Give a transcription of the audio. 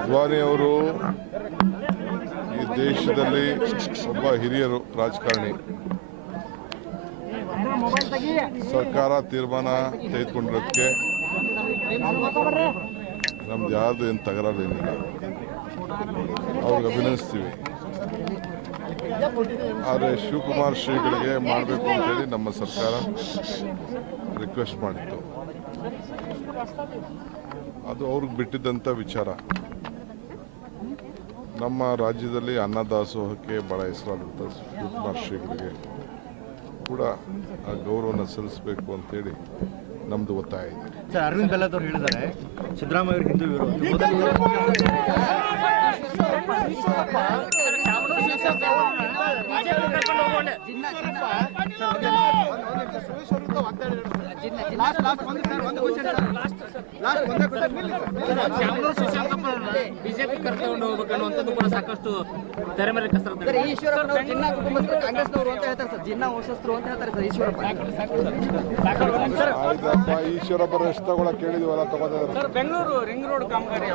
ಅದ್ವಾನಿ ಅವರು ಈ ದೇಶದಲ್ಲಿ ಒಬ್ಬ ಹಿರಿಯರು ರಾಜಕಾರಣಿ. ಸರ್ಕಾರ ತೀರ್ಮಾನ ತೆಗೆದುಕೊಂಡಿರೋದಕ್ಕೆ ನಮ್ದು ಯಾರ್ದು ಏನು ತಕರಾರೇನಿಲ್ಲ, ಅವ್ರಿಗೆ ಅಭಿನಂದಿಸ್ತೀವಿ. ಆದರೆ ಶಿವಕುಮಾರ್ ಶ್ರೀಗಳಿಗೆ ಮಾಡಬೇಕು ಅಂತೇಳಿ ನಮ್ಮ ಸರ್ಕಾರ ರಿಕ್ವೆಸ್ಟ್ ಮಾಡಿತ್ತು. ಅದು ಅವ್ರಿಗೆ ಬಿಟ್ಟಿದ್ದಂಥ ವಿಚಾರ. ನಮ್ಮ ರಾಜ್ಯದಲ್ಲಿ ಅನ್ನದಾಸೋಹಕ್ಕೆ ಭಾಳ ಹೆಸರಾದಂಥ ಶಿವಕುಮಾರ್ ಶ್ರೀಗಳಿಗೆ ಕೂಡ ಆ ಗೌರವನ ಸಲ್ಲಿಸಬೇಕು ಅಂತೇಳಿ ನಮ್ಮದು ಒತ್ತಾಯ ಇದೆ. ಸರ್, ಅರವಿಂದ್ ಬೆಲ್ಲದವ್ರು ಹೇಳಿದ್ದಾರೆ ಸಿದ್ದರಾಮಯ್ಯ ಅವರು ಹಿಂದೂ ವಿರೋಧಿ. ಬಿಜೆಪಿ ಕರ್ಕೊಂಡು ಹೋಗ್ಬೇಕನ್ನುವಂಥದ್ದು ಕೂಡ ಸಾಕಷ್ಟು ತೆರೆ ಮೇಲೆ ಕಸರತ್ತು. ಈಶ್ವರಪ್ಪ ಜಿನ್ನಾ ಕುಟುಂಬಸ್ಥರು ಕಾಂಗ್ರೆಸ್ನವರು ಅಂತ ಹೇಳ್ತಾರೆ ಸರ್, ಜಿನ್ನಾ ವಂಶಸ್ಥರು ಅಂತ ಹೇಳ್ತಾರೆ ಸರ್ ಈಶ್ವರಪ್ಪ. ಆಯ್ತಪ್ಪ, ಈಶ್ವರಪ್ಪ ರೆಸ್ಟ್ ತಗೊಳಕ್ ಕೇಳಿದ್ವಲ್ಲ, ತಗೋತಾರೆ. ಬೆಂಗಳೂರು ರಿಂಗ್ ರೋಡ್ ಕಾಮಗಾರಿ